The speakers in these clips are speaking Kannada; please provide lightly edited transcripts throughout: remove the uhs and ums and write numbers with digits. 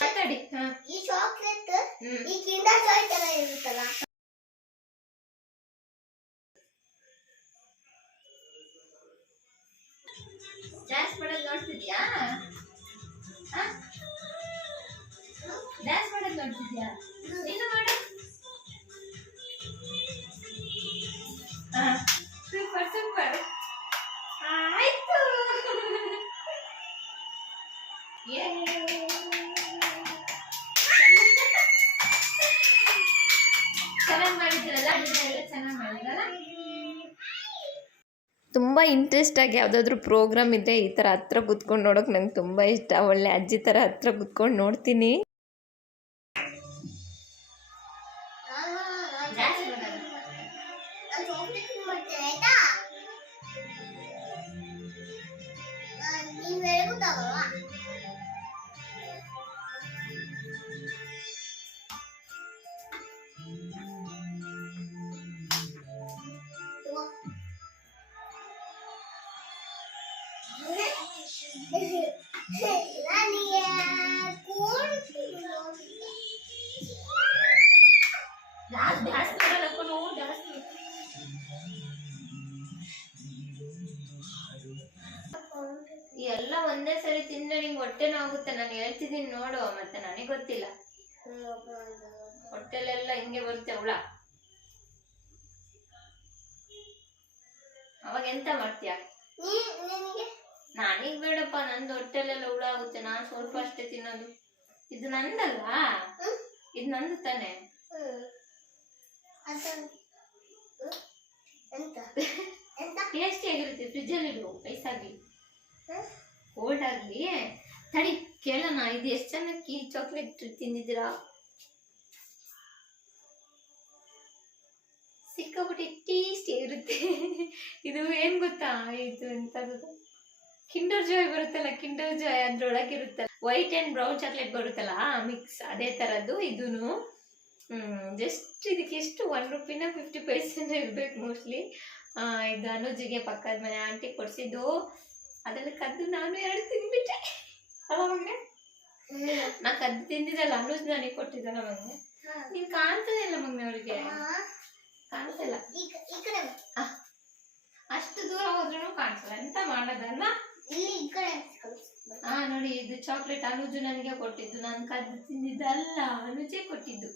ಮಾತಾಡಿ. ಈ ಚಾಕ್ಲೇಟ್ ಈ ಕಿಂಡರ್ ಜಾಯ್ ತರ ಇರುತ್ತಲ್ಲ, ಡ್ಯಾನ್ಸ್ ಮಾಡೋದು ನೋಡ್ತಿದ್ಯಾ? ಡ್ಯಾನ್ಸ್ ಮಾಡೋದು ನೋಡ್ತಿದ್ಯಾ? ನೀನು ಮಾಡು. ಸೂಪರ್ ಸೂಪರ್, ಆಯ್ತು. ಚೆನ್ನಾಗಿ ಮಾಡಿದ್ರಲ್ಲ, ಚೆನ್ನಾಗಿ ಮಾಡಿದ್ರಲ್ಲ. ತುಂಬ ಇಂಟ್ರೆಸ್ಟಾಗಿ ಯಾವುದಾದ್ರೂ ಪ್ರೋಗ್ರಾಮ್ ಇದ್ದರೆ ಈ ಥರ ಹತ್ರ ಕೂತ್ಕೊಂಡು ನೋಡೋಕೆ ನಂಗೆ ತುಂಬ ಇಷ್ಟ. ಒಳ್ಳೆ ಅಜ್ಜಿ ಥರ ಹತ್ರ ಕೂತ್ಕೊಂಡು ನೋಡ್ತೀನಿ. ಎಲ್ಲ ಒಂದೇ ಸರಿ ತಿಂದ್ರೆ ನಿಂಗೆ ಹೊಟ್ಟೆನೂ ಆಗುತ್ತೆ. ನಾನು ಹೇಳ್ತಿದ್ದೀನಿ ನೋಡು, ಮತ್ತೆ ನನಗೆ ಗೊತ್ತಿಲ್ಲ. ಹೊಟ್ಟೆಲೆಲ್ಲ ಹಿಂಗೆ ಬರುತ್ತೆ ಹುಳ. ಅವಾಗ ಎಂತ ಮಾಡ್ತೀಯ? ನಾನೀಗ ಬೇಡಪ್ಪ, ನಂದು ಹೊಟ್ಟೆಲೆಲ್ಲ ಹುಳ ಆಗುತ್ತೆ. ನಾನು ಸ್ವಲ್ಪ ಅಷ್ಟೇ ತಿನ್ನೋದು. ಇದು ನಂದಲ್ವಾ? ಇದು ನಂದು ತಾನೆ. ಟೇಸ್ಟಿ ಆಗಿರುತ್ತೆ. ಫ್ರಿಜ್ಜಲ್ಲಿ ಇಡು, ಐಸಾಗಿ ಕೋಲ್ಡ್ ಆಗಲಿ. ತಡಿ ಕೇಳೋಣ, ಇದು ಎಷ್ಟು ಚೆನ್ನಾಗಿ ಚಾಕ್ಲೇಟ್ ತಿಂದಿದ್ದೀರಾ? ಸಿಕ್ಕಾಪಟ್ಟೆ ಟೇಸ್ಟಿ ಇರುತ್ತೆ. ಇದು ಏನು ಗೊತ್ತಾ, ಇದು ಎಂಥದ್ದು ಕಿಂಡರ್ ಜಾಯ್ ಬರುತ್ತಲ್ಲ, ಕಿಂಡರ್ ಜಾಯ್ ಅದ್ರೊಳಗಿರುತ್ತಲ್ಲ ವೈಟ್ ಆ್ಯಂಡ್ ಬ್ರೌನ್ ಚಾಕ್ಲೇಟ್ ಬರುತ್ತಲ್ಲ, ಮಿಕ್ಸ್ ಅದೇ ಥರದ್ದು ಇದೂ. ಜಸ್ಟ್ ಇದಕ್ಕೆ ಎಷ್ಟು ₹1 50 ಪೈಸೆನೂ ಇರಬೇಕು ಮೋಸ್ಟ್ಲಿ. ಇದು ಅನುಜಿಗೆ ಪಕ್ಕದ ಮನೆ ಆಂಟಿ ಕೊಡಿಸಿದ್ದು. ಅದೆಲ್ಲ ಕದ್ದು ನಾನು 2 ತಿಂದ್ಬಿಟ್ಟೆ ಅಲ್ಲ ಮಗನೆ. ನಾ ಕದ್ದು ತಿಂದಿದ್ದಲ್ಲ, ಅನುಜ್ ನನಗೆ ಕೊಟ್ಟಿದ್ದಲ್ಲ ಮಗನೆ. ನೀನು ಕಾಣ್ತದೆ ಇಲ್ಲ ಮಗನೆ, ಅವರಿಗೆ ಕಾಣಿಸಲ್ಲ. ಅಷ್ಟು ದೂರ ಹೋದ್ರೂ ಕಾಣಿಸಲ್ಲ. ಎಂತ ಮಾಡೋದಲ್ಲ. ನೋಡಿ, ಇದು ಚಾಕ್ಲೇಟ್ ಅನುಜು ನನಗೆ ಕೊಟ್ಟಿದ್ದು. ನಾನು ಕದ್ದು ತಿಂದಿದ್ದಲ್ಲ, ಅನುಜೇ ಕೊಟ್ಟಿದ್ದು.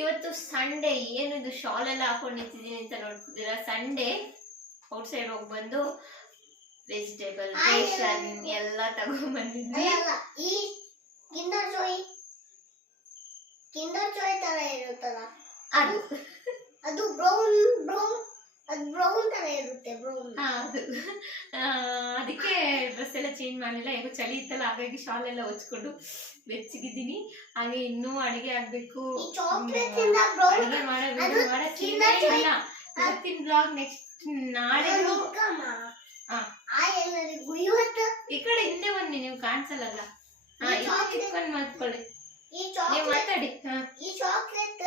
ಇವತ್ತು ಸಂಡೇ. ಏನಿದು ಶಾಲ್ ಎಲ್ಲ ಹಾಕೊಂಡು ನಿಂತಿದ್ದೀನಿ ಅಂತ ನೋಡ್ತಿದ್ದೀರಾ? ಸಂಡೇ ಔಟ್ ಸೈಡ್ ಹೋಗಿ ಬಂದು ವೆಜಿಟೇಬಲ್ ರೇಷನ್ ಎಲ್ಲ ತಗೊಂಡ್ಬಂದಿದ್ವಿ. ಕಿಂಡರ್ ಜಾಯ್ ತರ ಇರುತ್ತಲ್ಲ, ಅದು ಬ್ರೌನ್ ತರ ಇರುತ್ತೆ. ಅದು ಅದಕ್ಕೆ ಡ್ರೆಸ್ ಎಲ್ಲ ಚೇಂಜ್ ಮಾಡಲಿಲ್ಲ. ಹೇಗೋ ಚಳಿ ಇತ್ತಲ್ಲ, ಹಾಗಾಗಿ ಶಾಲ್ ಎಲ್ಲ ಹೊಚ್ಕೊಂಡು ಬೆಚ್ಚಗಿದ್ದೀನಿ. ಹಾಗೆ ಇನ್ನೂ ಅಡಿಗೆ ಆಗ್ಬೇಕು. ಅಡಿಗೆ ಮಾಡೋದಿಲ್ಲ. ಇವತ್ತಿನ ಬ್ಲಾಗ್ ನೆಕ್ಸ್ಟ್ ನಾಳೆ. ಈ ಕಡೆ ಹಿಂದೆ ಬನ್ನಿ, ನೀವು ಕಾಣಿಸಲ್ಲ. ಕಿತ್ಕೊಂಡು ಮಾಡ್ಕೊಳ್ಳಿ, ನೀವು ಮಾತಾಡಿ. ಈ ಚಾಕ್ಲೇಟ್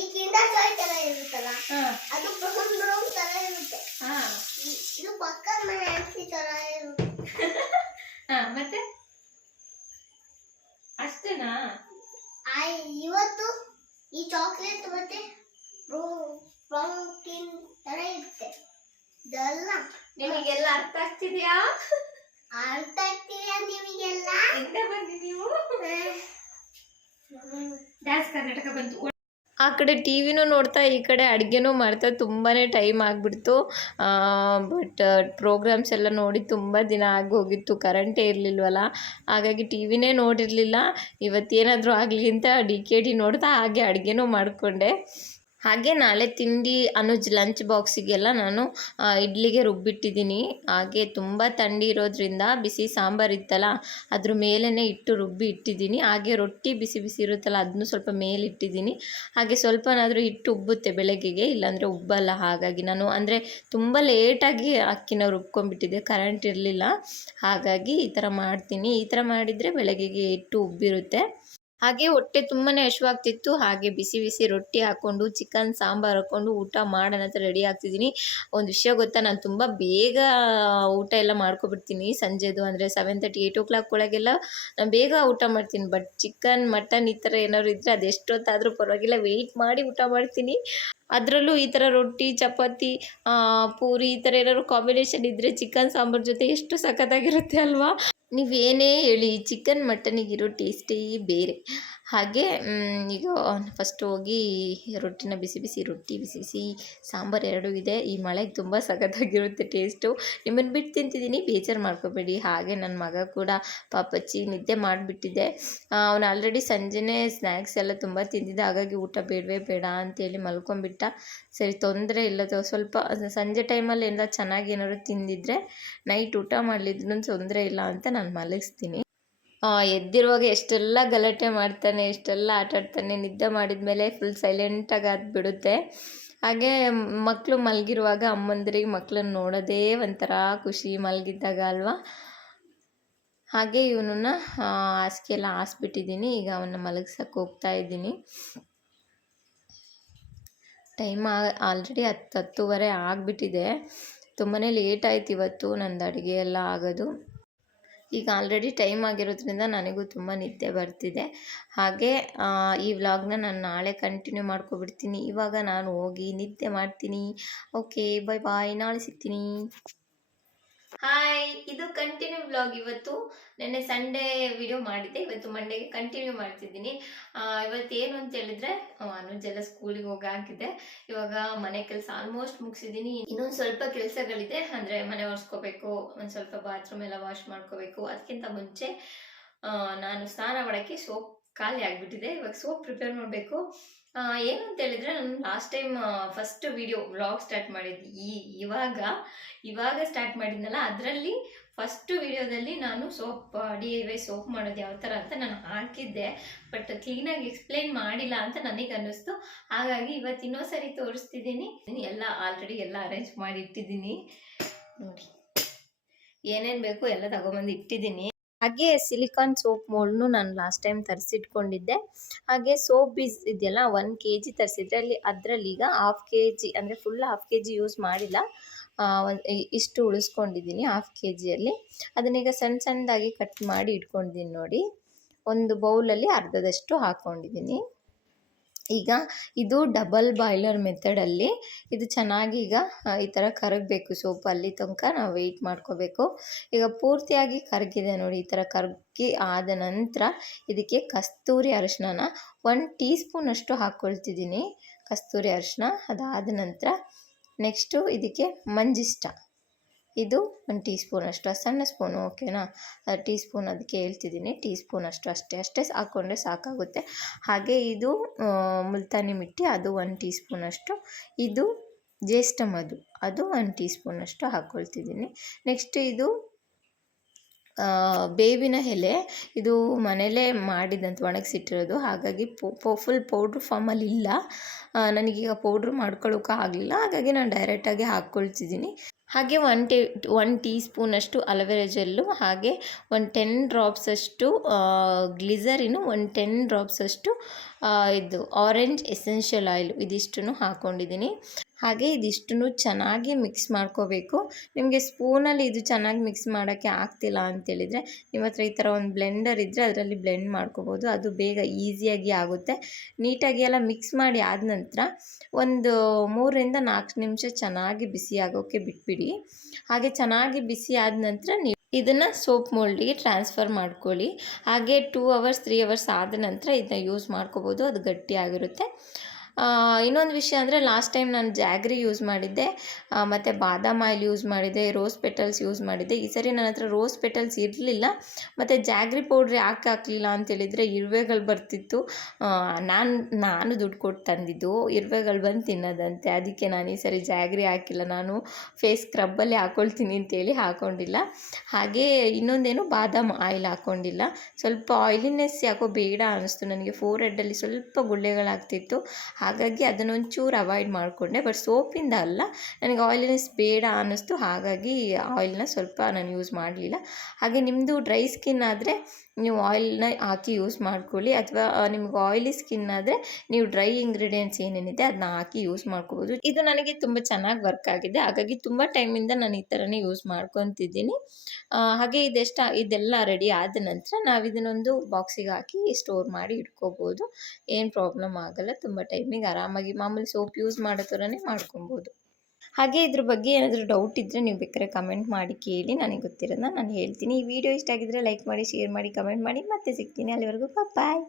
ಈ ಕಿಂಡರ್ ಜಾಯ್ ತರ ಇರುತ್ತಲ್ಲ, ಅದು ಬ್ರೌನ್ ತರ ಇರುತ್ತೆ. ಇದು ಪಕ್ಕದ ಮನೆ ಆಂಟಿ ತರ ಇರುತ್ತೆ. ಮತ್ತೆ ಅಷ್ಟೇನಾ? ಇವತ್ತು ಈ ಚಾಕ್ಲೇಟ್ ಮತ್ತೆ ಬ್ರೌನ್ ತರ ಇರುತ್ತೆ. ಇದೆಲ್ಲ ನಿಮಗೆಲ್ಲ ಅರ್ಥ ಆಗ್ತಿದ್ಯಾ? ಅರ್ಥ ಆಗ್ತಿದ್ಯಾ ನಿಮಗೆಲ್ಲ? ಹಿಂದೆ ಬನ್ನಿ ನೀವು. ಡ್ಯಾನ್ಸ್ ಕರ್ನಾಟಕ ಬಂತು. ಆ ಕಡೆ ಟಿ ವಿನೂ ನೋಡ್ತಾ ಈ ಕಡೆ ಅಡುಗೆನೂ ಮಾಡ್ತಾ ತುಂಬಾ ಟೈಮ್ ಆಗಿಬಿಡ್ತು. ಬಟ್ ಪ್ರೋಗ್ರಾಮ್ಸ್ ಎಲ್ಲ ನೋಡಿ ತುಂಬ ದಿನ ಆಗೋಗಿತ್ತು. ಕರೆಂಟೇ ಇರಲಿಲ್ವಲ್ಲ, ಹಾಗಾಗಿ ಟಿ ವಿನೇ ನೋಡಿರಲಿಲ್ಲ. ಇವತ್ತೇನಾದರೂ ಆಗಲಿ ಅಂತ DKD ನೋಡ್ತಾ ಹಾಗೆ ಅಡುಗೆನೂ ಮಾಡಿಕೊಂಡೆ. ಹಾಗೆ ನಾಳೆ ತಿಂಡಿ ಅನುಜ್ ಲಂಚ್ ಬಾಕ್ಸಿಗೆಲ್ಲ ನಾನು ಇಡ್ಲಿಗೆ ರುಬ್ಬಿಟ್ಟಿದ್ದೀನಿ. ಹಾಗೆ ತುಂಬ ಥಂಡಿ ಇರೋದ್ರಿಂದ ಬಿಸಿ ಸಾಂಬಾರು ಇತ್ತಲ್ಲ, ಅದ್ರ ಮೇಲೇ ಇಟ್ಟು ರುಬ್ಬಿ ಇಟ್ಟಿದ್ದೀನಿ. ಹಾಗೆ ರೊಟ್ಟಿ ಬಿಸಿ ಬಿಸಿ ಇರುತ್ತಲ್ಲ, ಅದನ್ನು ಸ್ವಲ್ಪ ಮೇಲೆ ಇಟ್ಟಿದ್ದೀನಿ. ಹಾಗೆ ಸ್ವಲ್ಪನಾದರೂ ಹಿಟ್ಟು ಉಬ್ಬುತ್ತೆ ಬೆಳಗ್ಗೆಗೆ, ಇಲ್ಲಾಂದರೆ ಉಬ್ಬಲ್ಲ. ಹಾಗಾಗಿ ನಾನು ಅಂದರೆ ತುಂಬ ಲೇಟಾಗಿ ಅಕ್ಕಿನ ರುಬ್ಕೊಂಡ್ಬಿಟ್ಟಿದ್ದೆ, ಕರೆಂಟ್ ಇರಲಿಲ್ಲ. ಹಾಗಾಗಿ ಈ ಥರ ಮಾಡ್ತೀನಿ. ಈ ಥರ ಮಾಡಿದರೆ ಬೆಳಗ್ಗೆಗೆ ಹಿಟ್ಟು ಉಬ್ಬಿರುತ್ತೆ. ಹಾಗೆ ಹೊಟ್ಟೆ ತುಂಬಾ ಹಶ್ವಾಗ್ತಿತ್ತು. ಹಾಗೆ ಬಿಸಿ ಬಿಸಿ ರೊಟ್ಟಿ ಹಾಕ್ಕೊಂಡು ಚಿಕನ್ ಸಾಂಬಾರು ಹಾಕ್ಕೊಂಡು ಊಟ ಮಾಡೋಣ ಅಂತ ರೆಡಿ ಆಗ್ತಿದ್ದೀನಿ. ಒಂದು ವಿಷಯ ಗೊತ್ತಾ, ನಾನು ತುಂಬ ಬೇಗ ಊಟ ಎಲ್ಲ ಮಾಡ್ಕೊಬಿಡ್ತೀನಿ. ಸಂಜೆದು ಅಂದರೆ 7:30 8 o'clock ಒಳಗೆಲ್ಲ ನಾನು ಬೇಗ ಊಟ ಮಾಡ್ತೀನಿ. ಬಟ್ ಚಿಕನ್ ಮಟನ್ ಈ ಥರ ಏನಾದ್ರು ಇದ್ದರೆ ಅದೆಷ್ಟೊತ್ತಾದರೂ ಪರವಾಗಿಲ್ಲ ವೆಯ್ಟ್ ಮಾಡಿ ಊಟ ಮಾಡ್ತೀನಿ. ಅದರಲ್ಲೂ ಈ ಥರ ರೊಟ್ಟಿ ಚಪಾತಿ ಪೂರಿ ಈ ಥರ ಏನಾದ್ರು ಕಾಂಬಿನೇಷನ್ ಇದ್ದರೆ ಚಿಕನ್ ಸಾಂಬಾರು ಜೊತೆ ಎಷ್ಟು ಸಖತ್ತಾಗಿರುತ್ತೆ ಅಲ್ವಾ. ನೀವೇನೇ ಹೇಳಿ ಚಿಕನ್ ಮಟನಿಗಿರೋ ಟೇಸ್ಟೇ ಬೇರೆ. ಹಾಗೆ ಈಗ ಫಸ್ಟ್ ಹೋಗಿ ರೊಟ್ಟಿನ ಬಿಸಿ ಬಿಸಿ ರೊಟ್ಟಿ ಬಿಸಿ ಬಿಸಿ ಸಾಂಬಾರು ಎರಡೂ ಇದೆ. ಈ ಮಳೆಗೆ ತುಂಬ ಸಖತ್ತಾಗಿರುತ್ತೆ ಟೇಸ್ಟು. ನಿಮ್ಮನ್ನು ಬಿಟ್ಟು ತಿಂತಿದ್ದೀನಿ, ಬೇಜಾರು ಮಾಡ್ಕೋಬೇಡಿ. ಹಾಗೆ ನನ್ನ ಮಗ ಕೂಡ ಪಾಪಚ್ಚಿ ನಿದ್ದೆ ಮಾಡಿಬಿಟ್ಟಿದ್ದೆ. ಅವನು ಆಲ್ರೆಡಿ ಸಂಜೆನೇ ಸ್ನ್ಯಾಕ್ಸ್ ಎಲ್ಲ ತುಂಬ ತಿಂದಿದ್ದ. ಹಾಗಾಗಿ ಊಟ ಬೇಡವೇ ಬೇಡ ಅಂತೇಳಿ ಮಲ್ಕೊಂಬಿಟ್ಟ. ಸರಿ ತೊಂದರೆ ಇಲ್ಲ, ಸ್ವಲ್ಪ ಸಂಜೆ ಟೈಮಲ್ಲಿ ಎಲ್ಲ ಚೆನ್ನಾಗಿ ಏನಾದ್ರು ತಿಂದಿದ್ರೆ ನೈಟ್ ಊಟ ಮಾಡಲಿದ್ರು ತೊಂದರೆ ಇಲ್ಲ ಅಂತ ನಾನು ಮಲಗಿಸ್ತೀನಿ. ಎದ್ದಿರುವಾಗ ಎಷ್ಟೆಲ್ಲ ಗಲಾಟೆ ಮಾಡ್ತಾನೆ, ಎಷ್ಟೆಲ್ಲ ಆಟಾಡ್ತಾನೆ. ನಿದ್ದೆ ಮಾಡಿದ ಮೇಲೆ ಫುಲ್ ಸೈಲೆಂಟಾಗಿ ಆಗಿಬಿಡುತ್ತೆ. ಹಾಗೆ ಮಕ್ಕಳು ಮಲಗಿರುವಾಗ ಅಮ್ಮಂದಿರಿಗೆ ಮಕ್ಕಳನ್ನ ನೋಡೋದೇ ಒಂಥರ ಖುಷಿ ಮಲಗಿದ್ದಾಗ ಅಲ್ವಾ. ಹಾಗೆ ಇವನನ್ನು ಹಾಸಿಗೆ ಎಲ್ಲ ಹಾಸ್ಬಿಟ್ಟಿದ್ದೀನಿ. ಈಗ ಅವನ್ನ ಮಲಗ್ಸಕ್ಕೆ ಹೋಗ್ತಾ ಇದ್ದೀನಿ. ಟೈಮ್ ಆಲ್ರೆಡಿ 10:30 ಆಗಿಬಿಟ್ಟಿದೆ. ತುಂಬಾ ಲೇಟ್ ಆಯ್ತು ಇವತ್ತು ನಂದು ಅಡುಗೆ ಎಲ್ಲ ಆಗೋದು. ಈಗ ಆಲ್ರೆಡಿ ಟೈಮ್ ಆಗಿರೋದ್ರಿಂದ ನನಗೂ ತುಂಬ ನಿದ್ದೆ ಬರ್ತಿದೆ. ಹಾಗೆ ಈ ವ್ಲಾಗ್ನ ನಾನು ನಾಳೆ ಕಂಟಿನ್ಯೂ ಮಾಡ್ಕೊಬಿಡ್ತೀನಿ. ಇವಾಗ ನಾನು ಹೋಗಿ ನಿದ್ದೆ ಮಾಡ್ತೀನಿ. ಓಕೆ, ಬಾಯ್ ಬಾಯ್, ನಾಳೆ ಸಿಗ್ತೀನಿ. ಹಾಯ್, ಇದು ಕಂಟಿನ್ಯೂ ವ್ಲಾಗ್. ಇವತ್ತು ನೆನ್ನೆ ಸಂಡೇ ವಿಡಿಯೋ ಮಾಡಿದ್ದೆ, ಇವತ್ತು ಮಂಡೇಗೆ ಕಂಟಿನ್ಯೂ ಮಾಡ್ತಿದ್ದೀನಿ. ಇವತ್ತೇನು ಅಂತ ಹೇಳಿದ್ರೆ ಅನುಜೆಲ್ಲ ಸ್ಕೂಲಿಗೆ ಹೋಗಿ ಹಾಕಿದ್ದೆ. ಇವಾಗ ಮನೆ ಕೆಲಸ ಆಲ್ಮೋಸ್ಟ್ ಮುಗಿಸಿದ್ದೀನಿ. ಇನ್ನೊಂದು ಸ್ವಲ್ಪ ಕೆಲಸಗಳಿದೆ, ಅಂದರೆ ಮನೆ ಒರೆಸ್ಕೋಬೇಕು, ಒಂದು ಸ್ವಲ್ಪ ಬಾತ್ರೂಮ್ ಎಲ್ಲ ವಾಶ್ ಮಾಡ್ಕೋಬೇಕು. ಅದಕ್ಕಿಂತ ಮುಂಚೆ ನಾನು ಸ್ನಾನ ಮಾಡೋಕ್ಕೆ ಸೋಪ್ ಖಾಲಿ ಆಗಿಬಿಟ್ಟಿದೆ. ಇವಾಗ ಸೋಪ್ ಪ್ರಿಪೇರ್ ಮಾಡಬೇಕು. ಏನು ಅಂತ ಹೇಳಿದ್ರೆ, ನಾನು last time first video vlog start ಮಾಡಿದ್ದೆ. ಇವಾಗ ಸ್ಟಾರ್ಟ್ ಮಾಡಿದ್ನಲ್ಲ, ಅದರಲ್ಲಿ ಫಸ್ಟ್ ವಿಡಿಯೋದಲ್ಲಿ ನಾನು ಸೋಪ್ DIY ಸೋಪ್ ಮಾಡೋದು ಯಾವ ಥರ ಅಂತ ನಾನು ಹಾಕಿದ್ದೆ. ಬಟ್ ಕ್ಲೀನಾಗಿ ಎಕ್ಸ್ಪ್ಲೈನ್ ಮಾಡಿಲ್ಲ ಅಂತ ನನಗೆ ಅನ್ನಿಸ್ತು. ಹಾಗಾಗಿ ಇವತ್ತು ಇನ್ನೊಂದ್ಸರಿ ತೋರಿಸ್ತಿದ್ದೀನಿ. ಎಲ್ಲ ಆಲ್ರೆಡಿ ಎಲ್ಲ ಅರೇಂಜ್ ಮಾಡಿ ಇಟ್ಟಿದ್ದೀನಿ ನೋಡಿ. ಏನೇನು ಬೇಕು ಎಲ್ಲ ತಗೊಬಂದು ಇಟ್ಟಿದ್ದೀನಿ. ಹಾಗೆ ಸಿಲಿಕಾನ್ ಸೋಪ್ ಮೋಲ್ಡ್ನು ನಾನು ಲಾಸ್ಟ್ ಟೈಮ್ ತರಿಸಿಟ್ಕೊಂಡಿದ್ದೆ. ಹಾಗೆ ಸೋಪ್ ಬೀಸ್ ಇದೆಯಲ್ಲ 1 kg ತರಿಸಿದ್ರೆ ಅದರಲ್ಲಿ ಈಗ 1/2 kg ಅಂದರೆ ಫುಲ್ 1/2 kg ಯೂಸ್ ಮಾಡಿಲ್ಲ, ಇಷ್ಟು ಉಳಿಸ್ಕೊಂಡಿದ್ದೀನಿ 1/2 kgಯಲ್ಲಿ. ಅದನ್ನೀಗ ಸಣ್ಣದಾಗಿ ಕಟ್ ಮಾಡಿ ಇಟ್ಕೊಂಡಿದ್ದೀನಿ ನೋಡಿ. ಒಂದು ಬೌಲಲ್ಲಿ ಅರ್ಧದಷ್ಟು ಹಾಕ್ಕೊಂಡಿದ್ದೀನಿ. ಈಗ ಇದು ಡಬಲ್ ಬಾಯ್ಲರ್ ಮೆಥಡಲ್ಲಿ ಇದು ಚೆನ್ನಾಗಿ ಈಗ ಈ ಥರ ಕರಗಬೇಕು. ಸೋಪ್ ಅಲ್ಲಿ ತನಕ ನಾವು ವೆಯ್ಟ್ ಮಾಡ್ಕೋಬೇಕು. ಈಗ ಪೂರ್ತಿಯಾಗಿ ಕರಗಿದೆ ನೋಡಿ. ಈ ಥರ ಕರಗಿ ಆದ ನಂತರ ಇದಕ್ಕೆ ಕಸ್ತೂರಿ ಅರಿಶಿನ 1 ಟೀ ಸ್ಪೂನಷ್ಟು ಹಾಕ್ಕೊಳ್ತಿದ್ದೀನಿ. ಕಸ್ತೂರಿ ಅರಿಶಿನ ಅದಾದ ನಂತರ ನೆಕ್ಸ್ಟು ಇದಕ್ಕೆ ಮಂಜಿಷ್ಟ, ಇದು 1 ಟೀ ಸ್ಪೂನಷ್ಟು, ಸಣ್ಣ ಸ್ಪೂನು ಓಕೆನಾ, ಟೀ ಸ್ಪೂನ್ ಅದಕ್ಕೆ ಹೇಳ್ತಿದ್ದೀನಿ. ಟೀ ಸ್ಪೂನಷ್ಟು ಅಷ್ಟೇ ಹಾಕ್ಕೊಂಡ್ರೆ ಸಾಕಾಗುತ್ತೆ. ಹಾಗೆ ಇದು ಮುಲ್ತಾನಿ ಮಿಟ್ಟಿ, ಅದು 1 ಟೀ ಸ್ಪೂನಷ್ಟು. ಇದು ಜ್ಯೇಷ್ಠ ಮಧು, ಅದು 1 ಟೀ ಸ್ಪೂನಷ್ಟು ಹಾಕ್ಕೊಳ್ತಿದ್ದೀನಿ. ನೆಕ್ಸ್ಟ್ ಇದು ಬೇವಿನ ಎಲೆ, ಇದು ಮನೇಲೇ ಮಾಡಿದಂತ ಒಣಗಿಸಿಟ್ಟಿರೋದು. ಹಾಗಾಗಿ ಫುಲ್ ಪೌಡ್ರ್ ಫಾರ್ಮಲ್ಲಿ ಇಲ್ಲ, ನನಗೀಗ ಪೌಡ್ರ್ ಮಾಡ್ಕೊಳ್ಳೋಕೆ ಆಗಲಿಲ್ಲ. ಹಾಗಾಗಿ ನಾನು ಡೈರೆಕ್ಟಾಗಿ ಹಾಕ್ಕೊಳ್ತಿದ್ದೀನಿ. ಹಾಗೆ 1 ಟೀ ಸ್ಪೂನಷ್ಟು ಅಲೋವೆರಾ ಜೆಲ್ಲು, ಹಾಗೆ 10 ಡ್ರಾಪ್ಸಷ್ಟು ಗ್ಲಿಸರಿನು, 10 ಡ್ರಾಪ್ಸಷ್ಟು ಇದು ಆರೆಂಜ್ ಎಸೆನ್ಷಿಯಲ್ ಆಯಿಲ್, ಇದಿಷ್ಟನ್ನು ಹಾಕ್ಕೊಂಡಿದ್ದೀನಿ. ಹಾಗೆ ಇದಿಷ್ಟನ್ನು ಚೆನ್ನಾಗಿ ಮಿಕ್ಸ್ ಮಾಡ್ಕೋಬೇಕು. ನಿಮಗೆ ಸ್ಪೂನಲ್ಲಿ ಇದು ಚೆನ್ನಾಗಿ ಮಿಕ್ಸ್ ಮಾಡೋಕ್ಕೆ ಆಗ್ತಿಲ್ಲ ಅಂತೇಳಿದರೆ ನಿಮ್ಮ ಹತ್ರ ಈ ಥರ ಒಂದು ಬ್ಲೆಂಡರ್ ಇದ್ದರೆ ಅದರಲ್ಲಿ ಬ್ಲೆಂಡ್ ಮಾಡ್ಕೋಬೋದು. ಅದು ಬೇಗ ಈಸಿಯಾಗಿ ಆಗುತ್ತೆ. ನೀಟಾಗಿ ಎಲ್ಲ ಮಿಕ್ಸ್ ಮಾಡಿ ಆದ ನಂತರ ಒಂದು 3ರಿಂದ 4 ನಿಮಿಷ ಚೆನ್ನಾಗಿ ಬಿಸಿ ಆಗೋಕ್ಕೆ ಬಿಟ್ಬಿಡಿ. ಹಾಗೆ ಚೆನ್ನಾಗಿ ಬಿಸಿ ಆದ ನಂತರ ನೀವು ಇದನ್ನು ಸೋಪ್ ಮೋಲ್ಡಿಗೆ ಟ್ರಾನ್ಸ್ಫರ್ ಮಾಡ್ಕೊಳ್ಳಿ. ಹಾಗೆ 2 hours 3 hours ಆದ ನಂತರ ಇದನ್ನ ಯೂಸ್ ಮಾಡ್ಕೋಬೋದು, ಅದು ಗಟ್ಟಿಯಾಗಿರುತ್ತೆ. ಇನ್ನೊಂದು ವಿಷಯ ಅಂದರೆ ಲಾಸ್ಟ್ ಟೈಮ್ ನಾನು ಜಾಗ್ರಿ ಯೂಸ್ ಮಾಡಿದ್ದೆ, ಮತ್ತು ಬಾದಾಮ್ ಆಯಿಲ್ ಯೂಸ್ ಮಾಡಿದ್ದೆ, ರೋಸ್ ಪೆಟಲ್ಸ್ ಯೂಸ್ ಮಾಡಿದ್ದೆ. ಈ ಸರಿ ನನ್ನ ಹತ್ರ ರೋಸ್ ಪೆಟಲ್ಸ್ ಇರಲಿಲ್ಲ, ಮತ್ತು ಜಾಗ್ರಿ ಪೌಡ್ರ್ ಯಾಕೆ ಹಾಕಲಿಲ್ಲ ಅಂತೇಳಿದರೆ ಇರುವೆಗಳು ಬರ್ತಿತ್ತು. ನಾನು ದುಡ್ಡು ಕೊಟ್ಟು ತಂದಿದ್ದು, ಇರುವೆಗಳು ಬಂದು ತಿನ್ನೋದಂತೆ. ಅದಕ್ಕೆ ನಾನು ಈ ಸರಿ ಜಾಗ್ರಿ ಹಾಕಿಲ್ಲ, ನಾನು ಫೇಸ್ ಸ್ಕ್ರಬ್ಬಲ್ಲಿ ಹಾಕ್ಕೊಳ್ತೀನಿ ಅಂತೇಳಿ ಹಾಕ್ಕೊಂಡಿಲ್ಲ. ಹಾಗೆ ಇನ್ನೊಂದೇನು ಬಾದಾಮ್ ಆಯಿಲ್ ಹಾಕ್ಕೊಂಡಿಲ್ಲ. ಸ್ವಲ್ಪ ಆಯಿಲಿನೆಸ್ ಯಾಕೋ ಬೇಡ ಅನ್ನಿಸ್ತು ನನಗೆ. ಫೋರ್ ಹೆಡ್ಡಲ್ಲಿ ಸ್ವಲ್ಪ ಗುಳ್ಳೆಗಳಾಗ್ತಿತ್ತು. ಹಾಗಾಗಿ ಅದನ್ನೊಂಚೂರು ಅವಾಯ್ಡ್ ಮಾಡಿಕೊಂಡೆ. ಬಟ್ ಸೋಪಿಂದ ಅಲ್ಲ, ನನಗೆ ಆಯಿಲಿನೆಸ್ ಬೇಡ ಅನ್ನಿಸ್ತು, ಹಾಗಾಗಿ ಆಯಿಲ್ನ ಸ್ವಲ್ಪ ನಾನು ಯೂಸ್ ಮಾಡಲಿಲ್ಲ. ಹಾಗೆ ನಿಮ್ಮದು ಡ್ರೈ ಸ್ಕಿನ್ ಆದರೆ ನೀವು ಆಯಿಲ್ನ ಹಾಕಿ ಯೂಸ್ ಮಾಡ್ಕೊಳ್ಳಿ, ಅಥವಾ ನಿಮ್ಗೆ ಆಯಿಲಿ ಸ್ಕಿನ್ ಆದರೆ ನೀವು ಡ್ರೈ ಇಂಗ್ರೀಡಿಯೆಂಟ್ಸ್ ಏನೇನಿದೆ ಅದನ್ನ ಹಾಕಿ ಯೂಸ್ ಮಾಡ್ಕೋಬೋದು. ಇದು ನನಗೆ ತುಂಬ ಚೆನ್ನಾಗಿ ವರ್ಕ್ ಆಗಿದೆ, ಹಾಗಾಗಿ ತುಂಬ ಟೈಮಿಂದ ನಾನು ಈ ಥರನೇ ಯೂಸ್ ಮಾಡ್ಕೊತಿದ್ದೀನಿ. ಹಾಗೆ ಇದೆಲ್ಲ ರೆಡಿ ಆದ ನಂತರ ನಾವು ಇದನ್ನೊಂದು ಬಾಕ್ಸಿಗೆ ಹಾಕಿ ಸ್ಟೋರ್ ಮಾಡಿ ಇಟ್ಕೋಬೋದು. ಏನು ಪ್ರಾಬ್ಲಮ್ ಆಗಲ್ಲ, ತುಂಬ ಟೈಮಿಗೆ ಆರಾಮಾಗಿ ಮಾಮೂಲಿ ಸೋಪ್ ಯೂಸ್ ಮಾಡೋ ಥರನೇ ಮಾಡ್ಕೊಬೋದು. ಹಾಗೆ ಇದ್ರ ಬಗ್ಗೆ ಏನಾದರೂ ಡೌಟ್ ಇದ್ದರೆ ನೀವು ಬೇಕಾದ್ರೆ ಕಮೆಂಟ್ ಮಾಡಿ ಕೇಳಿ, ನನಗೆ ಗೊತ್ತಿರೋದನ್ನ ನಾನು ಹೇಳ್ತೀನಿ. ಈ ವಿಡಿಯೋ ಇಷ್ಟ ಆಗಿದ್ದರೆ ಲೈಕ್ ಮಾಡಿ, ಶೇರ್ ಮಾಡಿ, ಕಮೆಂಟ್ ಮಾಡಿ. ಮತ್ತೆ ಸಿಗ್ತೀನಿ, ಅಲ್ಲಿವರೆಗೂ ಬಾಯ್.